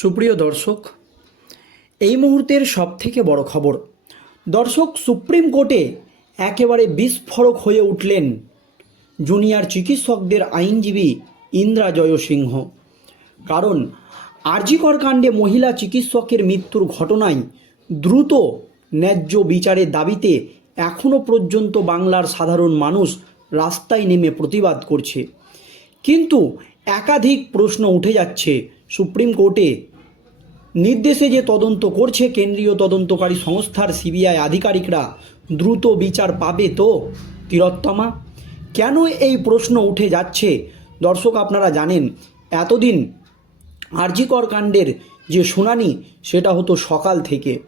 সুপ্রিয় দর্শক, এই মুহূর্তের সবথেকে বড় খবর, দর্শক সুপ্রিম কোর্টে একেবারে বিস্ফোরক হয়ে উঠলেন জুনিয়র চিকিৎসকদের আইনজীবী ইন্দ্রা জয়সিংহ। কারণ আরজিকর কাণ্ডে মহিলা চিকিৎসকের মৃত্যুর ঘটনায় দ্রুত ন্যায্য বিচারের দাবিতে এখনও পর্যন্ত বাংলার সাধারণ মানুষ রাস্তায় নেমে প্রতিবাদ করছে। কিন্তু একাধিক প্রশ্ন উঠে যাচ্ছে সুপ্রিম কোর্টে নির্দেশে যে তদন্ত করছে কেন্দ্রীয় তদন্তকারী সংস্থার সিবিআই আধিকারিকরা, দ্রুত বিচার পাবে তো, তিরোত্তমা? কেন এই প্রশ্ন উঠে যাচ্ছে? দর্শক, আপনারা জানেন, এতদিন আরজিকর কাণ্ডের যে শুনানি, সেটা হতো সকাল থেকে।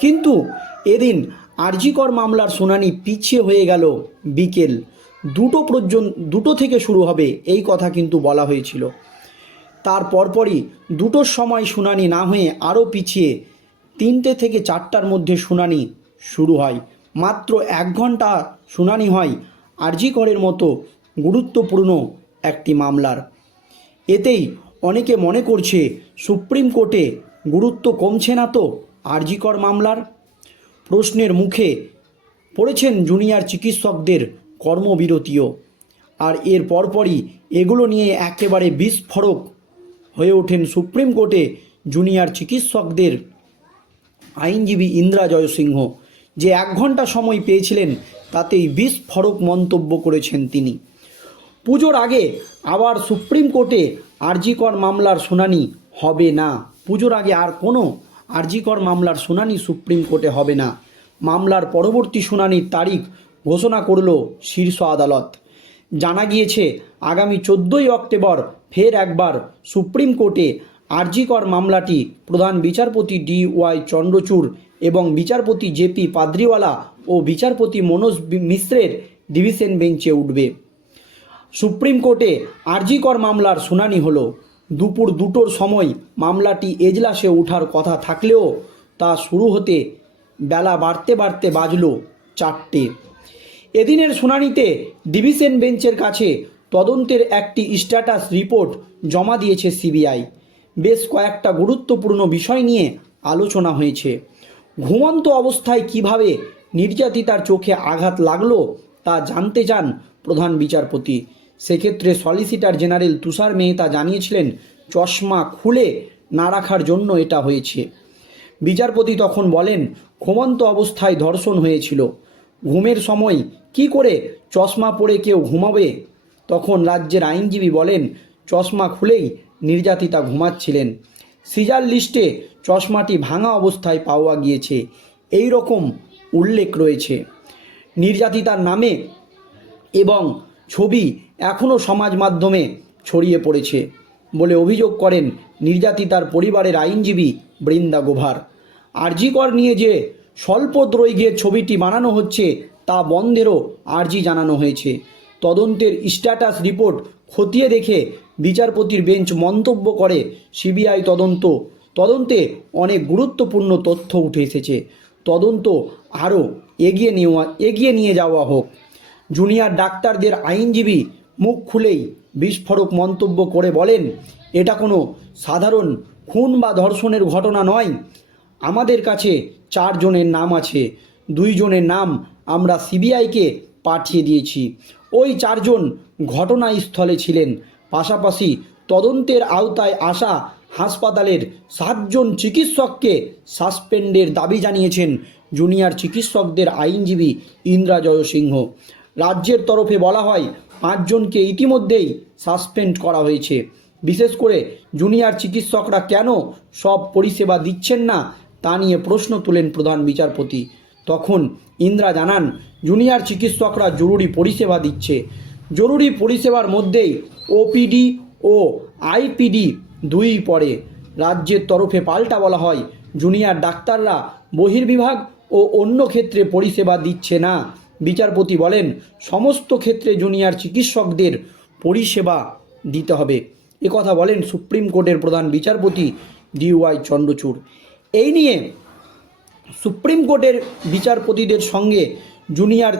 কিন্তু এদিন আরজিকর মামলার শুনানি পিছিয়ে হয়ে গেল বিকেল। দুটো পর্যন্ত দুটো থেকে শুরু হবে, এই কথা কিন্তু বলা হয়েছিল। তার পরপরই দুটোর সময় শুনানি না হয়ে আরও পিছিয়ে তিনটে থেকে চারটার মধ্যে শুনানি শুরু হয়। মাত্র এক ঘণ্টা শুনানি হয় আরজিকরের মতো গুরুত্বপূর্ণ একটি মামলার। এতেই অনেকে মনে করছে সুপ্রিম কোর্টে গুরুত্ব কমছে না তো আরজিকর মামলার। প্রশ্নের মুখে পড়েছেন জুনিয়র চিকিৎসকদের কর্মবিরতিও। আর এর পরপরই এগুলো নিয়ে একেবারে বিস্ফোরক হয়ে ওঠেন সুপ্রিম কোর্টে জুনিয়র চিকিৎসকদের আইনজীবী ইন্দ্রা জয়সিংহ। যে এক ঘণ্টা সময় পেয়েছিলেন, তাতেই বিস্ফোরক মন্তব্য করেছেন তিনি। পুজোর আগে আবার সুপ্রিম কোর্টে আরজিকর মামলার শুনানি হবে না। পুজোর আগে আর কোনো আরজিকর মামলার শুনানি সুপ্রিম কোর্টে হবে না। মামলার পরবর্তী শুনানির তারিখ ঘোষণা করল শীর্ষ আদালত। জানা গিয়েছে, আগামী চোদ্দোই অক্টোবর ফের একবার সুপ্রিম কোর্টে আরজিকর মামলাটি প্রধান বিচারপতি ডি ওয়াই চন্দ্রচূড় এবং বিচারপতি জেপি পাদ্রিওয়ালা ও বিচারপতি মনোজ মিশ্রের ডিভিশন বেঞ্চে উঠবে। সুপ্রিম কোর্টে আরজিকর মামলার শুনানি হলো। দুপুর দুটোর সময় মামলাটি এজলাসে ওঠার কথা থাকলেও তা শুরু হতে বেলা বাড়তে বাড়তে বাজল চারটে। এদিনের শুনানিতে ডিভিশন বেঞ্চের কাছে তদন্তের একটি স্ট্যাটাস রিপোর্ট জমা দিয়েছে সিবিআই। বেশ কয়েকটা গুরুত্বপূর্ণ বিষয় নিয়ে আলোচনা হয়েছে। ঘুমন্ত অবস্থায় কীভাবে নির্যাতিতার চোখে আঘাত লাগল তা জানতে চান প্রধান বিচারপতি। সেক্ষেত্রে সলিসিটার জেনারেল তুষার মেহতা জানিয়েছিলেন, চশমা খুলে না রাখার জন্য এটা হয়েছে। বিচারপতি তখন বলেন, ঘুমন্ত অবস্থায় ধর্ষণ হয়েছিল। ঘুমের সময় কি করে চশমা পরে কেউ ঘুমাবে? তখন রাজ্যের আইনজীবী বলেন, চশমা খুলেই নির্যাতিতা ঘুমাচ্ছিলেন। সিজার লিস্টে চশমাটি ভাঙা অবস্থায় পাওয়া গিয়েছে। এই রকম উল্লেখ রয়েছে। নির্যাতিতার নামে এবং ছবি এখনও সমাজ মাধ্যমে ছড়িয়ে পড়েছে বলে অভিযোগ করেন নির্যাতিতার পরিবারের আইনজীবী বৃন্দা গোভার। আরজিকর নিয়ে যে স্বল্প দৈর্ঘ্যের ছবিটি বানানো হচ্ছে, তা বন্ধেরও আর্জি জানানো হয়েছে। তদন্তের স্ট্যাটাস রিপোর্ট খতিয়ে দেখে বিচারপতির বেঞ্চ মন্তব্য করে সিবিআই তদন্ত। তদন্তে অনেক গুরুত্বপূর্ণ তথ্য উঠে এসেছে। তদন্ত আরও এগিয়ে নেওয়া, এগিয়ে নিয়ে যাওয়া হোক। জুনিয়র ডাক্তারদের আইনজীবী মুখ খুলেই বিস্ফোরক মন্তব্য করে বলেন, এটা কোনো সাধারণ খুন বা ধর্ষণের ঘটনা নয়। আমাদের কাছে চারজনের নাম আছে, দুইজনের নাম আমরা সিবিআইকে পাঠিয়ে দিয়েছি। ওই চারজন ঘটনাস্থলে ছিলেন। পাশাপাশি তদন্তের আওতায় আসা হাসপাতালের সাতজন চিকিৎসককে সাসপেন্ডের দাবি জানিয়েছেন জুনিয়র চিকিৎসকদের আইনজীবী ইন্দ্রা জয়সিংহ রাজ্যের তরফে বলা হয়, পাঁচজনকে ইতিমধ্যেই সাসপেন্ড করা হয়েছে। বিশেষ করে জুনিয়র চিকিৎসকরা কেন সব পরিষেবা দিচ্ছেন না তা নিয়ে প্রশ্ন তোলেন প্রধান বিচারপতি। তখন ইন্দ্রা জানান, জুনিয়র চিকিৎসকরা জরুরি পরিষেবা দিচ্ছে। জরুরি পরিষেবার মধ্যেই ওপিডি ও আইপিডি দুই পড়ে। রাজ্যের তরফে পাল্টা বলা হয়, জুনিয়র ডাক্তাররা বহির্বিভাগ ও অন্য ক্ষেত্রে পরিষেবা দিচ্ছে না। বিচারপতি বলেন, সমস্ত ক্ষেত্রে জুনিয়র চিকিৎসকদের পরিষেবা দিতে হবে। কথা বলেন সুপ্রিম কোর্টের প্রধান বিচারপতি ডিওয়াই চন্দ্রচূড়। এই নিয়ে সুপ্রিম কোর্টের বিচারপতিদের সঙ্গে জুনিয়র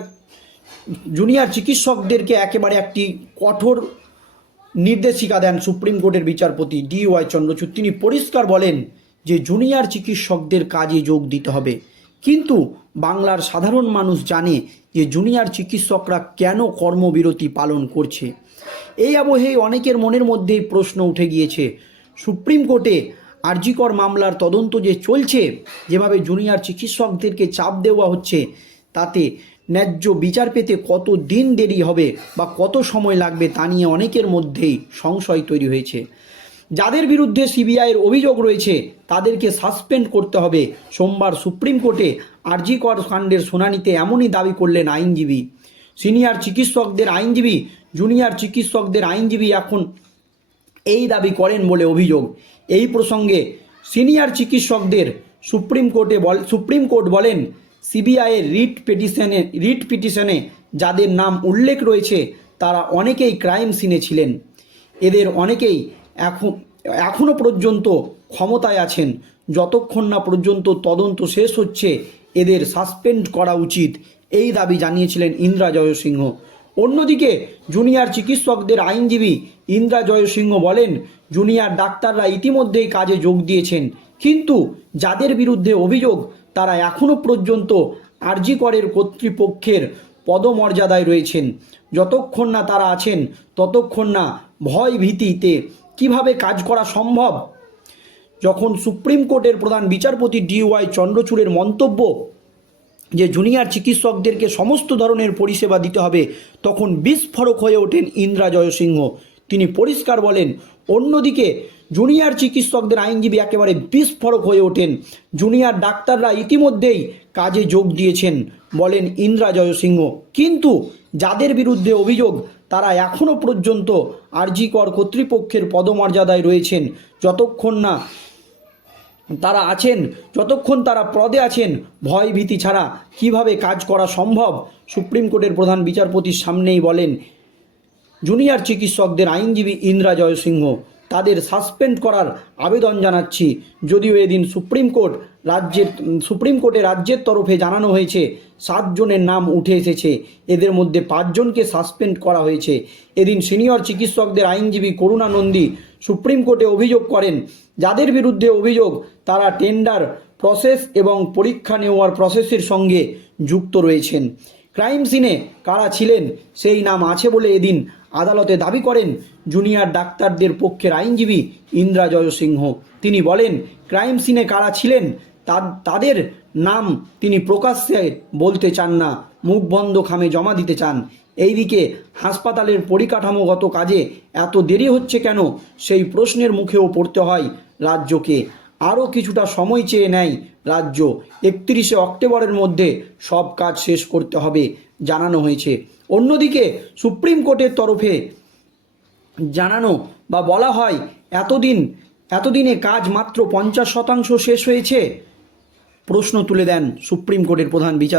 জুনিয়র চিকিৎসকদেরকে একেবারে একটি কঠোর নির্দেশিকা দেন সুপ্রিম কোর্টের বিচারপতি ডি ওয়াই চন্দ্রচূড়। তিনি পরিষ্কার বলেন যে জুনিয়র চিকিৎসকদের কাজে যোগ দিতে হবে। কিন্তু বাংলার সাধারণ মানুষ জানে যে জুনিয়র চিকিৎসকরা কেন কর্মবিরতি পালন করছে। এই আবহে অনেকের মনের মধ্যেই প্রশ্ন উঠে গিয়েছে, সুপ্রিম কোর্টে আরজিকর মামলার তদন্ত যে চলছে, যেভাবে জুনিয়র চিকিৎসকদেরকে চাপ দেওয়া হচ্ছে, তাতে ন্যায্য বিচার পেতে কত দিন দেরি হবে বা কত সময় লাগবে তা নিয়ে অনেকের মধ্যেই সংশয় তৈরি হয়েছে। যাদের বিরুদ্ধে সিবিআইয়ের অভিযোগ রয়েছে, তাদেরকে সাসপেন্ড করতে হবে। সোমবার সুপ্রিম কোর্টে আরজিকর কাণ্ডের শুনানিতে এমনই দাবি করলেন আইনজীবী। সিনিয়র চিকিৎসকদের আইনজীবী, জুনিয়র চিকিৎসকদের আইনজীবী এখন এই দাবি করেন বলে অভিযোগ। এই প্রসঙ্গে সিনিয়র চিকিৎসকদের সুপ্রিম কোর্টে বল সুপ্রিম কোর্ট বলেন সিবিআইয়ের রিট পিটিশনে রিট পিটিশনে যাদের নাম উল্লেখ রয়েছে, তারা অনেকেই ক্রাইম সিনে ছিলেন। এদের অনেকেই এখন এখনও পর্যন্ত ক্ষমতায় আছেন। যতক্ষণ না পর্যন্ত তদন্ত শেষ হচ্ছে, এদের সাসপেন্ড করা উচিত, এই দাবি জানিয়েছিলেন ইন্দ্রা জয়সিংহ। অন্যদিকে জুনিয়র চিকিৎসকদের আইনজীবী ইন্দ্রা জয়সিংহ বলেন, জুনিয়র ডাক্তাররা ইতিমধ্যেই কাজে যোগ দিয়েছেন, কিন্তু যাদের বিরুদ্ধে অভিযোগ, তারা এখনও পর্যন্ত আরজি করের কর্তৃপক্ষের পদমর্যাদায় রয়েছেন। যতক্ষণ না তারা আছেন, ততক্ষণ না ভয় ভীতিতে কীভাবে কাজ করা সম্ভব? যখন সুপ্রিম কোর্টের প্রধান বিচারপতি ডিওয়াই চন্দ্রচূড়ের মন্তব্য যে জুনিয়র চিকিৎসকদেরকে সমস্ত ধরনের পরিষেবা দিতে হবে, তখন বিস্ফোরক হয়ে ওঠেন ইন্দ্রা জয়সিংহ। তিনি পরিষ্কার বলেন, অন্যদিকে জুনিয়র চিকিৎসকদের আইনজীবী একেবারে বিস্ফোরক হয়ে ওঠেন। জুনিয়র ডাক্তাররা ইতিমধ্যেই কাজে যোগ দিয়েছেন, বলেন ইন্দ্রা জয়সিংহ। কিন্তু যাদের বিরুদ্ধে অভিযোগ, তারা এখনও পর্যন্ত আরজিকর কর্তৃপক্ষের পদমর্যাদায় রয়েছেন। যতক্ষণ না তারা আছেন, যতক্ষণ তারা প্রদে আছেন, ভয় ভীতি ছাড়া কীভাবে কাজ করা সম্ভব? সুপ্রিম কোর্টের প্রধান বিচারপতির সামনেই বলেন, জুনিয়র চিকিৎসকদের আইনজীবী ইন্দ্রা জয়সিংহ, তাদের সাসপেন্ড করার আবেদন জানাচ্ছি। যদিও এদিন সুপ্রিম কোর্ট রাজ্যের সুপ্রিম কোর্টে রাজ্যের তরফে জানানো হয়েছে সাতজনের নাম উঠে এসেছে। এদের মধ্যে পাঁচজনকে সাসপেন্ড করা হয়েছে। এদিন সিনিয়র চিকিৎসকদের আইনজীবী করুণা নন্দী সুপ্রিম কোর্টে অভিযোগ করেন, যাদের বিরুদ্ধে অভিযোগ, তারা টেন্ডার প্রসেস এবং পরীক্ষা নেওয়ার প্রসেসের সঙ্গে যুক্ত রয়েছেন। ক্রাইম সিনে কারা ছিলেন, সেই নাম আছে বলে এদিন আদালতে দাবি করেন জুনিয়র ডাক্তারদের পক্ষের আইনজীবী ইন্দ্রা জয়সিংহ তিনি বলেন, ক্রাইম সিনে কারা ছিলেন তাদের নাম তিনি প্রকাশ্যে বলতে চান না, মুখ বন্ধ খামে জমা দিতে চান। এইদিকে হাসপাতালের পরিকাঠামোগত কাজে এত দেরি হচ্ছে কেন? সেই প্রশ্নের মুখেও পড়তে হয় রাজ্যকে। আরও কিছুটা সময় চেয়ে নেয় রাজ্য। একত্রিশে অক্টোবরের মধ্যে সব কাজ শেষ করতে হবে জানানো হয়েছে। অন্যদিকে সুপ্রিম কোর্টের তরফে জানানো বা বলা হয়, এতদিন, এতদিনে কাজ মাত্র পঞ্চাশ শতাংশ শেষ হয়েছে। প্রশ্ন তুলে দেন সুপ্রিম কোর্টের প্রধান বিচার